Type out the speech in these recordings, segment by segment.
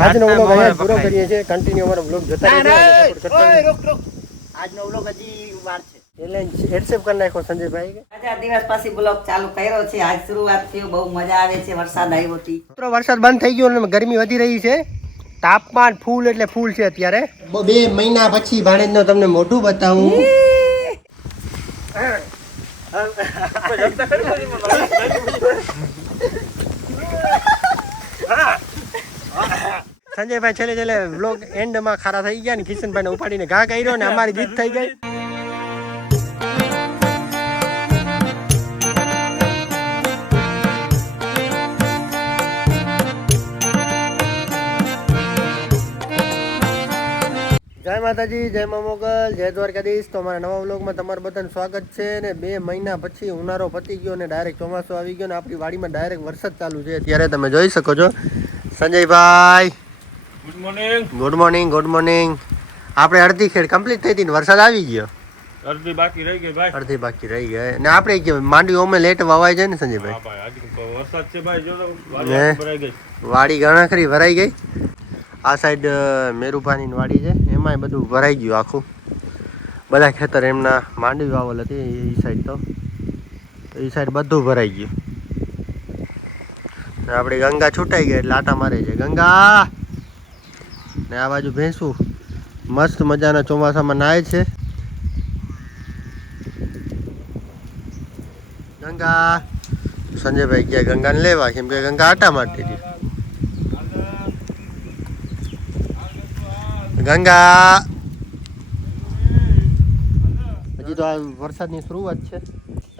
આજનો વ્લોગ અહીંયા પૂરો કરીએ છીએ. કન્ટિન્યુ અમારો વ્લોગ જોતા રહેજો. આજનો વ્લોગ હજી વાર છે. એટલે એક્સેપ્ટ કરી નાખો સંજયભાઈ. આજે દિવસ પછી વ્લોગ ચાલુ કર્યો છે. આજ શરૂઆત થયો, બહુ મજા આવે છે. વરસાદ આવ્યો હતી. મિત્રો વરસાદ બંધ થઈ ગયો અને ગરમી વધી રહી છે. તાપમાન ફૂલ એટલે ફૂલ છે અત્યારે. 2 મહિના પછી ભાણેજનો તમને મોઢું બતાવું. સંજયભાઈ છેલ્લે વ્લોગ એન્ડમાં ખારા થઈ ગયા ને કિશનભાઈને ઉપાડીને ઘા કર્યો ને અમારી જીત થઈ ગઈ. જય માતાજી, જય મા મોગલ, જય દ્વારકાધીશ. તો અમારા નવા વ્લોગમાં તમારું બધાનું સ્વાગત છે. ને 2 મહિના પછી ઉનાળો પતી ગયો ને ડાયરેક્ટ ચોમાસું આવી ગયો ને આપણી વાડીમાં ડાયરેક્ટ વરસાદ ચાલુ છે. અત્યારે તમે જોઈ શકો છો. Sanjaybhai good morning. Good morning. Good morning. આપણે અડધી ખેડ કમ્પ્લીટ થઈ હતી ને વરસાદ આવી ગયો. અડધી બાકી રહી ગઈ ભાઈ. અડધી બાકી રહી ગઈ ને આપણે કે માંડવી ઓમે લેટ વવાય છે ને સંજયભાઈ. હા ભાઈ, આજે વરસાદ છે ભાઈ. જો વાડી ભરાઈ ગઈ. વાડી ઘણા ખરી ભરાઈ ગઈ. આ સાઈડ મેરુભાની વાડી છે, એમાંય બધું ભરાઈ ગયું આખું. બધા ખેતર એમના માંડવી વાવલ હતી એ સાઈડ. તો એ સાઈડ બધું ભરાઈ ગયું. ને આપણે ગંગા છૂટાઈ ગઈ એટલે આટા મારે છે ગંગા. ને આ બાજુ ભેંસું મસ્ત મજાના ચોમાસામાં નાય છે. ગંગા સંજયભાઈ ગયા ગંગાને લેવા, કેમ કે ગંગા આટા મારતી હતી. ગંગા હજી તો આ વરસાદની શરૂઆત છે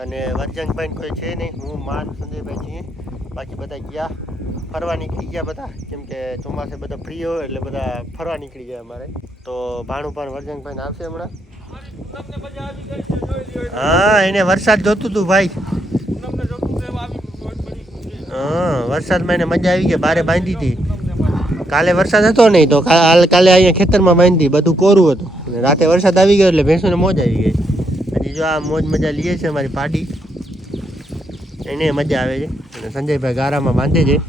અને વરજંગભાઈ કોઈ છે નહીં. હું માન સંજયભાઈ છીએ, બાકી બધા ગયા ફરવા નીકળી ગયા બધા, કેમ કે ચોમાસે બધા ફ્રી હોય એટલે બધા ફરવા નીકળી ગયા અમારે. તો ભાણું પણ વરજંગભાઈને આવશે હમણાં. હા, એને વરસાદ જોતું હતું ભાઈ. હા, વરસાદમાં એને મજા આવી ગઈ. બારે બાંધી હતી. કાલે વરસાદ હતો નહીં તો કાલે અહીંયા ખેતરમાં બાંધી, બધું કોરું હતું. રાતે વરસાદ આવી ગયો એટલે ભેંસોને મોજ આવી ગઈ. હજી જો આ મોજ મજા લઈએ છે અમારી પાડી, એને મજા આવે છે. અને સંજયભાઈ ગારામાં બાંધે છે.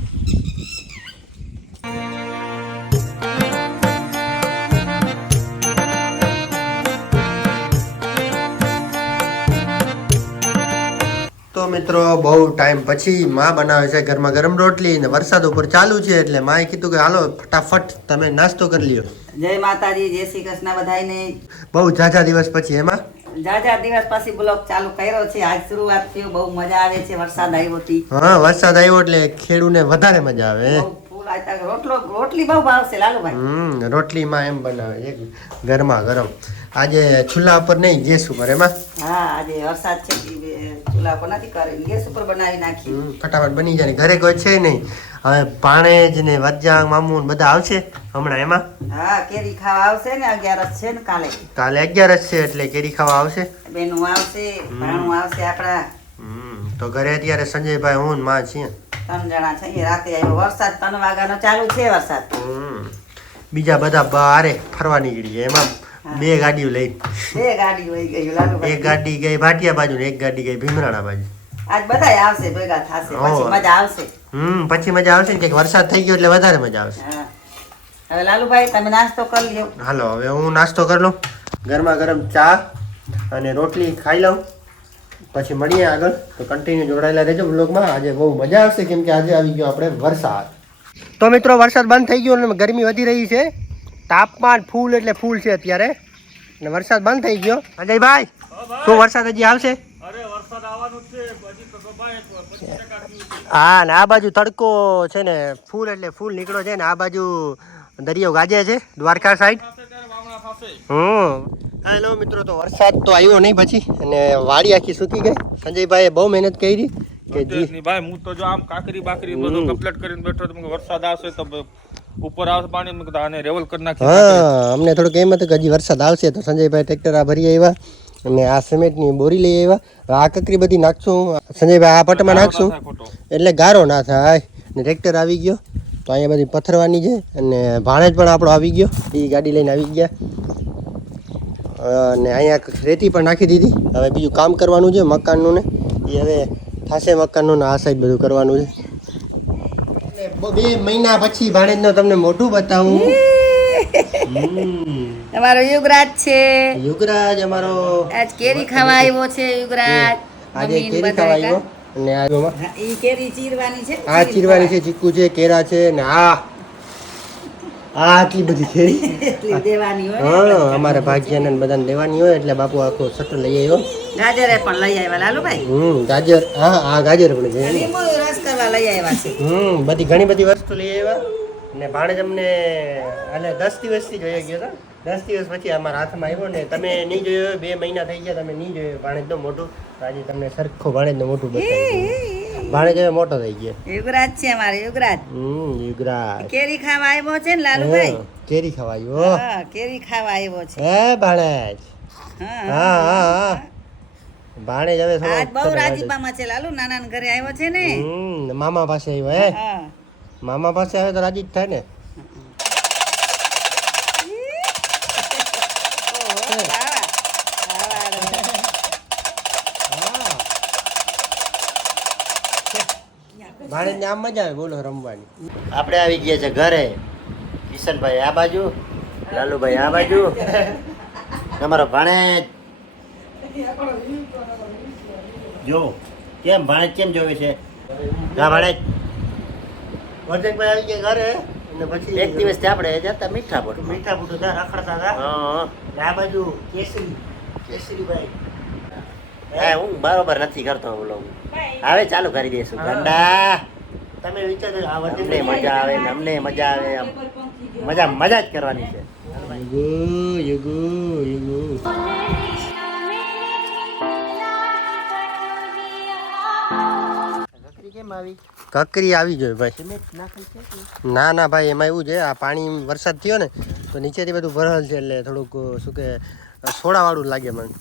તો મિત્રો બહુ ટાઈમ પછી માં બનાવે છે ગરમા ગરમ રોટલી ને વરસાદ ઉપર ચાલુ છે એટલે માએ કીધું કે હાલો ફટાફટ તમે નાસ્તો કરી લ્યો. જય માતાજી, જય શ્રી કૃષ્ણ બધાને. બહુ ઝાઝા દિવસ પછી એમાં જાજા દિવસ પછી બ્લોગ ચાલુ કર્યો છે. આજ શરૂઆત થયો, બહુ મજા આવે છે. વરસાદ આવ્યો હતી. હા, વરસાદ આવ્યો એટલે ખેડૂને વધારે મજા આવે. રોટલી બહુ ભાવશે લાલુભાઈ. રોટલીમાં એમ બનાવે છે ગરમા ગરમ. આજે ચૂલા ઉપર નહીં, ગેસ ઉપર. એમાં હા, આજે વરસાદ છે, ચૂલા ઉપર નથી કરી, ગેસ ઉપર બનાવી નાખી. ફટાફટ બની જાય. ઘરે કોઈ છે નહીં. હવે ભાણેજ ને વરજાંગ મામુ બધા આવશે હમણાં એમાં. હા, કેરી ખાવા આવશે ને. 11 છે ને કાલે. કાલે 11 છે એટલે કેરી ખાવા આવશે. બેનું આવશે, ભાણું આવશે આપડા. તો ઘરે અત્યારે સંજયભાઈ હું ને માં છીએ. 3 જણા છે. રાતે આવ્યો વરસાદ. 3 વાગ્યાનો ચાલુ છે વરસાદ. બીજા બધા બારે ફરવા નીકળી ગયા. એમાં 2 ગાડીઓ લઈ. 2 ગાડી વહી ગઈ લાલુભાઈ. 1 ગાડી ગઈ ભાટિયા બાજુ ને 1 ગાડી ગઈ ભીમરાણા બાજુ. આજ બધાય આવશે, ભેગા થશે, પછી મજા આવશે. પછી મજા આવશે ને કે વરસાદ થઈ ગયો એટલે વધારે મજા આવશે. હા, હવે લાલુભાઈ તમે નાસ્તો કરી લ્યો. હાલો હવે હું નાસ્તો કરી લઉં. ગરમા ગરમ ચા અને રોટલી ખાઈ લઉં, પછી મળીએ આગળ. તો કન્ટિન્યુ જોડાયેલા રહેજો બ્લોગમાં. આજે બહુ મજા આવશે કેમ કે આજે આવી ગયો આપણે વરસાદ. તો મિત્રો વરસાદ બંધ થઈ ગયો અને ગરમી વધી રહી છે. તાપમાન ફૂલ એટલે ફૂલ છે અત્યારે અને વરસાદ બંધ થઈ ગયો. અજયભાઈ શું વરસાદ હજી આવશે? અરે વરસાદ આવવાનું છે હજી તો ભાઈ 25% હા, ને આ બાજુ તડકો છે ને ફૂલ એટલે ફૂલ નીકળો છે ને આ બાજુ દરિયો ગાજે છે દ્વારકા સાઈડ. હેલો મિત્રો, તો વરસાદ તો આવ્યો નહીં પછી અને વાડી આખી સૂકી ગઈ. સંજયભાઈએ બહુ મહેનત કરી કે ભાઈ હું તો જો આમ કાકરી બાકરી બધું કમ્પ્લીટ કરીને બેઠો તો વરસાદ આવશે તો ઉપર આવશે પાણી મેં આને રેવલ કરી નાખી. હા, અમને થોડુંક એમ હતું કે હજી વરસાદ આવશે તો સંજયભાઈ ટ્રેક્ટર આ ભરી આવ્યા અને આ સિમેન્ટની બોરી લઈ આવ્યા. આ કકરી બધી નાખશું સંજયભાઈ, આ પટમાં નાખશું એટલે ગારો ના થાય. ને ટ્રેક્ટર આવી ગયો તો અહીંયા બધી પથરવાની છે અને ભાણેજ પણ આપણો આવી ગયો, એ ગાડી લઈને આવી ગયા. અને અહીંયા રેતી પણ નાખી દીધી. હવે બીજું કામ કરવાનું છે મકાનનું ને, એ હવે થશે મકાનનું ને આ સાઈડ બધું કરવાનું છે. 2 મહિના પછી ભાણેજનો તમને મોઢું બતાવું. તમારો યુગરાજ છે. યુગરાજ અમારો આજ કેરી ખાવા આવ્યો છે યુગરાજ. આજે કેરી ખાવા આવ્યો અને ઈ કેરી ચીરવાની છે. આ ચીરવાની છે, ચીકુ છે, કેરા છે ને આ આટલી બધી કેરી એટલી દેવાની હોય. હા, અમારે ભાગ્યાને બધાને દેવાની હોય એટલે બાપુ આખો સટ્ટો લઈ આવ્યો. ગાજરે પણ લઈ આવ્યા લાલુભાઈ. ગાજર, હા આ ગાજર પણ છે. લીંબુ રસ કરવા લઈ આવ્યા છે. બધી ઘણી બધી વસ્તુ લઈ આવ્યા ને ભાણેજ અમને એટલે 10 દિવસથી જોઈ ગયો હતો. 10 દિવસ પછી અમારા હાથમાં આવ્યો ને તમે નહીં જોયો, 2 મહિના થઈ ગયા તમે નહીં જોયો ભાણેજનું મોઢું. આજે તમને સરખો ભાણેજનું મોઢું બતાવ્યું. ભાણેજ હવે મોટો થઈ ગયો. યુગરાજ છે અમારે યુગરાજ. યુગરાજ કેરી ખાવા આવ્યો છે ને લાલુભાઈ. કેરી ખાવા આવ્યો. હા, કેરી ખાવા આવ્યો છે. હે ભાણેજ. હા હા હા ભાણેજ હવે આજ બહુ રાજીપામાં છે લાલુ. નાના ઘરે આવ્યો છે ને. મામા પાસે આવ્યો. હે હા, મામા પાસે આવે તો રાજી જ થાય ને. ભાણેજને આમ મજા આવે બોલો રમવાની. આપણે આવી ગયા છે ઘરે. કિશનભાઈ આ બાજુ, લાલુભાઈ આ બાજુ. તમારો ભાણેજ જો કેમ ભાણેજ કેમ જોવે છે. હા ભાણેજ. વર્ધનભાઈ આવી ગયા ઘરે અને પછી એક દિવસથી આપણે જતા મીઠાપુર ત્યાં રખડતા હતા. આ બાજુ કેસરીભાઈ. હું બરોબર નથી કરતો બોલો. હવે ચાલુ કરી દઈશું ગંડા. તમે વિચારો અમને મજા આવે ને અમને મજા આવે. આમ મજા જ કરવાની છે. કકરી આવી જોઈએ ભાઈ. ના ભાઈ એમાં એવું છે આ પાણી વરસાદ થયો ને તો નીચેથી બધું ભરેલ છે એટલે થોડુંક શું કે સોડાવાળું લાગે મને.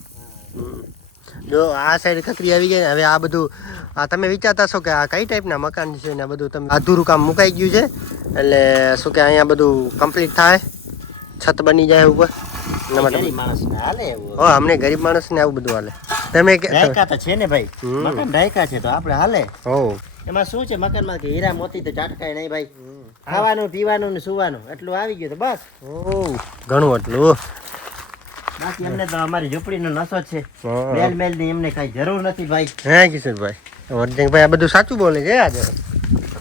જો આ સાઈડ કકરી આવી ગઈ ને હવે આ બધું આ તમે વિચારતા છો કે આ કઈ ટાઈપના મકાન છે ને બધું તમે અધૂરું કામ મુકાઈ ગયું છે એટલે શું કે અહીંયા બધું કમ્પ્લીટ થાય, છત બની જાય ઉપર. અમને ગરીબ માણસને આવું બધું હાલે. તમે ડાયકા તો છે ને ભાઈ, મકાન ડાયકા છે તો આપણે હાલે. હો એમાં શું છે મકાનમાં કે હીરા મોતી તો ચાટકાય નહીં ભાઈ. ખાવાનું પીવાનું ને સુવાનું એટલું આવી ગયું તો બસ. ઘણું એટલું. બાકી અમને તો અમારી ઝૂંપડીનો નશો છે. મેલ ની એમને કઈ જરૂર નથી ભાઈ. હે કિશોરભાઈ, વર્ધનભાઈ આ બધું સાચું બોલે છે આજે.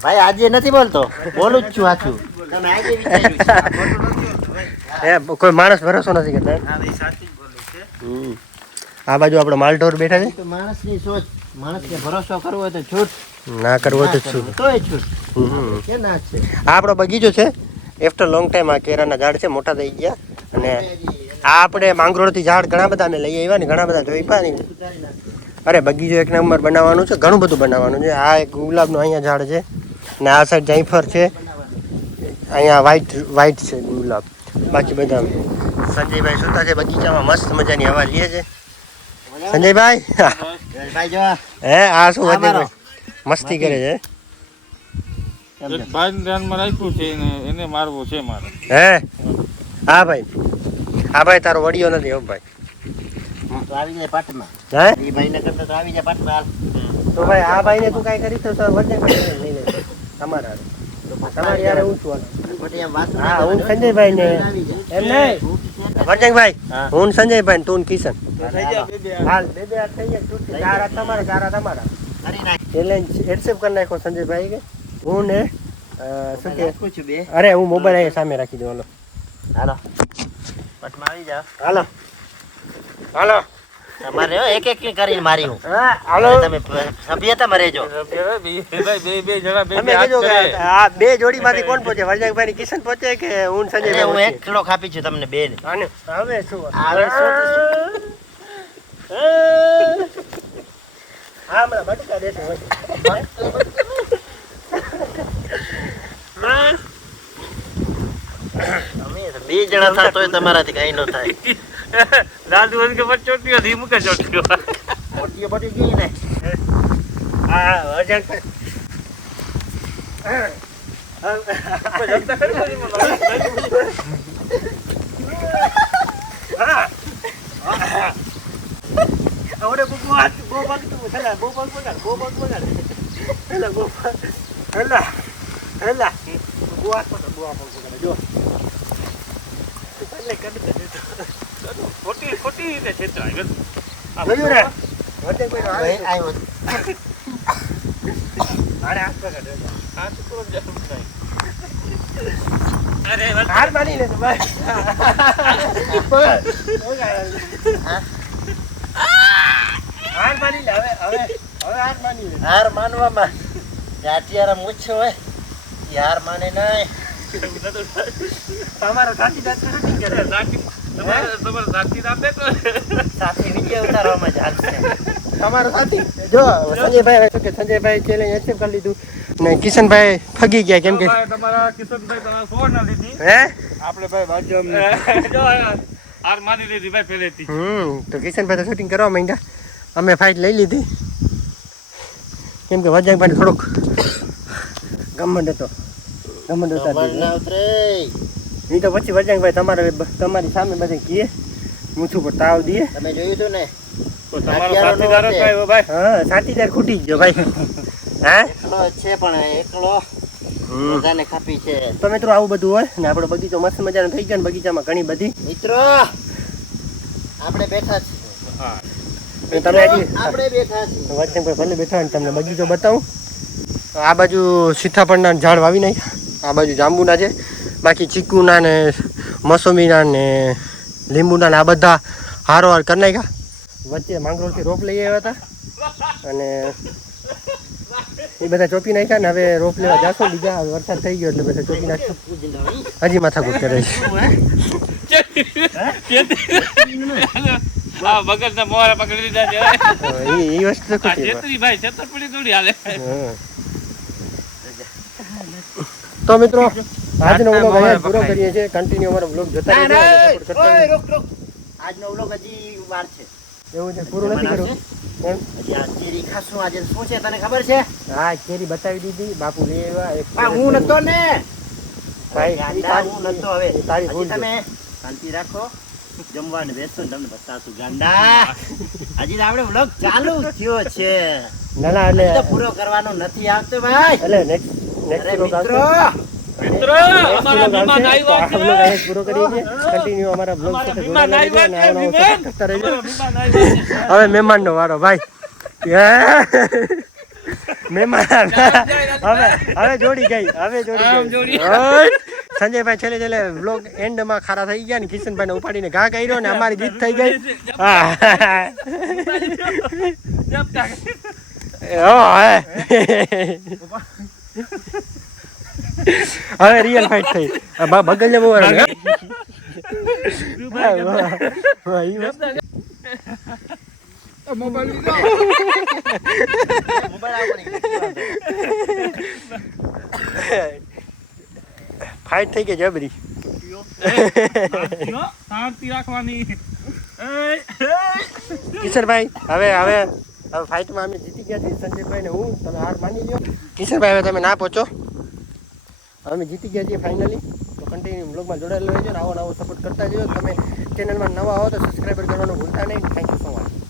ભાઈ આજે નથી બોલતો, બોલું જ છું સાચું. તમે આજે વિચાર્યું કોઈ માણસ ભરોસો નથી કરતા. આ બાજુ આપણો માલઢોર બેઠા છે. તો માણસની સોચ, માણસને ભરોસો કરવો હોય તો છૂટ, ના કરવો તો છૂટ. તોય છૂટ. કે ના છે. આ આપણો બગીચો છે. આફ્ટર લોંગ ટાઈમ આ કેરાના ઝાડ છે, મોટા થઈ ગયા. અને આ આપણે માંગરોળથી ઝાડ ઘણા બધા અમે લઈ આવ્યા ને ઘણા બધા જોઈ પાયા. અરે બગીચો એક નંબર બનાવવાનું છે, ઘણું બધું બનાવવાનું છે. આ એક ગુલાબનું અહીંયા ઝાડ છે ને આ સાઈડ જાયફળ છે. અહીંયા વ્હાઈટ છે ગુલાબ. બાકી બધા સંજયભાઈ સુતા છે બગીચામાં, મસ્ત મજાની હવા લે છે. સંજયભાઈ ભાઈ જો હે આ શું વર્ધનભાઈ મસ્તી કરે છે. એક ભાઈને ધ્યાનમાં રાખ્યું છે ને એને મારવો છે મારે. હે હા ભાઈ, હા ભાઈ તારો વડિયો નથી. હો ભાઈ તો આવી જાય પાટમાં. હે એ ભાઈ ને કરતા તો આવી જાય પાટમાં. તો ભાઈ આ ભાઈને તું કાંઈ કરી તો વર્ધનભાઈ લઈ લે તમારા તમારી યાર હું છું. હા હું સંજયભાઈ ને એમ નહીં વર્ધનભાઈ, હું સંજયભાઈ ને તું કિશન. હાલ બે હાથ થઈ જાય. ચાર હાથ તમારા, ચાર હાથ તમારા. ચેલેન્જ એક્સેપ્ટ કરી નાખો સંજયભાઈ કે હું ને શું કે અરે હું મોબાઈલ સામે રાખી દઉં. હાલો હાલો પટમાં આવી જાવ. હાલો હાલો તમારે એક એક કરીને મારી હું. હાલો તમે સભ્યતામાં રહેજો. બે જણા તમે કીધું કે આ બે જોડીમાંથી કોણ પહોંચે, વર્ધનભાઈ ની કિશન પહોંચે કે હું એટલે સંજયભાઈ હું એક પહોંચે? કિલો ખાપી છું તમને બે ને. અને હવે શું હવે શું? હા હમણાં બટકા દેશે તમે બે જણા થાવ તોય તમારાથી કઈ ન થાય. દાદુ કે ચોટીઓ થી મૂકે ચોટીઓ મોટીઓ બટી ગઈ ને. હા વર્ધનભાઈ આવડે બહુ ભાગતું બહુ ભાગતું બહુ ભાગ બગાડ. અલા બુઆ પણ જો એટલે કરી દે ખોટી ખોટી રીતે છેતરાય જોયું ને વચ્ચે કોઈ હવે આવ્યો અરે હાથ પકડ હાથ પૂરો જરૂર થાય અરે હાર માની લે તો ભાઈ હાર માની લે હવે હાર માની લે હાર માનવામાં જાતિયારા મૂછો હોય એ હાર માને નહીં તમારો સાથી દાંત નથી કરે તમારે સાથી આપે તો સાથે વિડીયો ઉતારવામાં ચાલશે તમારો સાથી જો સંજયભાઈ ચેલેન્જ એક્સેપ્ટ કરી લીધું ને કિશનભાઈ ફગી ગયા કેમ કે તમારા કિશનભાઈ તમારા સોળ ના લીધી હે આપણે ભાઈ બાજુ જો હાર માની લીધી ભાઈ પહેલેથી તો કિશનભાઈ તો શૂટિંગ કરવા માંડ્યા અમે ફાઇટ લઈ લીધી કેમ કે વજનભાઈ થોડોક ગમંડ હતો ગમંડ ઉતારી ના ઉતરે એ તો પછી વજનભાઈ તમારી સામે બધે કીએ મૂછું પર તાવ દઈએ તમે જોયું હતું ને તમારો સાથીદાર જ ભાઈ ભાઈ હા સાથીદાર ખૂટી જ ગયો ભાઈ હા એકલો છે પણ એકલો બધાને ખાપી છે તો મિત્રો આવું બધું હોય ને આપણો બગીચો મસ્ત મજાનો થઈ ગયો ને બગીચામાં ઘણી બધી મિત્રો આપણે બેઠા છીએ હા અને તમે હજી આપણે બેઠા છીએ વજનભાઈ ભલે બેઠા હોય ને તમને બગીચો બતાવું આ બાજુ સીતાફળના ઝાડ વાવી નાખ્યા આ બાજુ જાંબુના છે બાકી ચીકુના ને મોસંબીના ને લીંબુના ને આ બધા હારોહાર કરી નાખ્યા વચ્ચે માંગરોળથી રોપ લઈ આવ્યા હતા અને એ બધા ચોપી નાખ્યા ને હવે રોપ લેવા જાશો બીજા હવે વરસાદ થઈ ગયો એટલે બધા ચોપી નાખશો હજી માથાકૂટ કરે હા બગર ના મોરા પકડી લીધા છે છે એ વસ્તુ તો ખોટી છે. છેતરી ભાઈ છેતરપડી થોડી હાલે હા. તો મિત્રો આજનો વ્લોગ અહીંયા પૂરો કરીએ છીએ કન્ટિન્યુ અમારો વ્લોગ જોતા રહેજો અને support કરતા રહેજો. રોક આજનો વ્લોગ હજી વાર છે એવું છે પૂરું નથી કર્યું એમ હજી આ કેરી ખાસું આજે શું છે તને ખબર છે હા કેરી બતાવી દીધી બાપુ લઈ આવ્યા એક હું નતો ને ભાઈ ગાંડા હું નતો હવે એ તારી હજી ભૂલ છે. તમે શાંતિ રાખો જમવાને બેસો ને તમને બતાવશું ગાંડા હજી તો આપણે વ્લોગ ચાલુ થયો છે ના ના હજી તો એટલે પૂરો કરવાનો નથી આવતો ભાઈ એટલે નેક્સ્ટ અરે વ્લોગ મિત્રો મિત્રો અમારા મહેમાન આવ્યા છે પૂરો કરીએ છીએ કન્ટિન્યુ અમારા વ્લોગ સાથે મહેમાન જોડાયેલા રહેજો અને આવ્યા આવો છે, નવો support કરતા રહેજો મહેમાન આવ્યા છે. હવે મહેમાનનો વારો ભાઈ મહેમાન હવે જોડી ગઈ હવે આમ જોડી જોડી. ગઈ ઓય! સંજયભાઈ છેલ્લે વ્લોગ એન્ડમાં ખારા થઈ ગયા ને કિશનભાઈને ઉપાડીને ઘા કર્યો ને અમારી જીત થઈ ગઈ હા હવે રિયલ ફાઇટ થઈ બગલ ને બહુ ફાઇટ થઈ ગઈ જબરી શાંતિ રાખવાની કિશોરભાઈ હવે ફાઇટમાં અમે જીતી ગયા છીએ સંજયભાઈ ને હું તમે હાર માની લ્યો કિશોરભાઈ હવે તમે ના પહોંચો અમે જીતી ગયા છીએ ફાઇનલી તો કન્ટિન્યુ બ્લોગમાં જોડાયેલો રહેજો ને આવો નવો સપોર્ટ કરતા જજો તમે ચેનલમાં નવા આવો તો સબસ્ક્રાઈબર કરવાનું ભૂલતા નહીં થેન્ક યુ સો મચ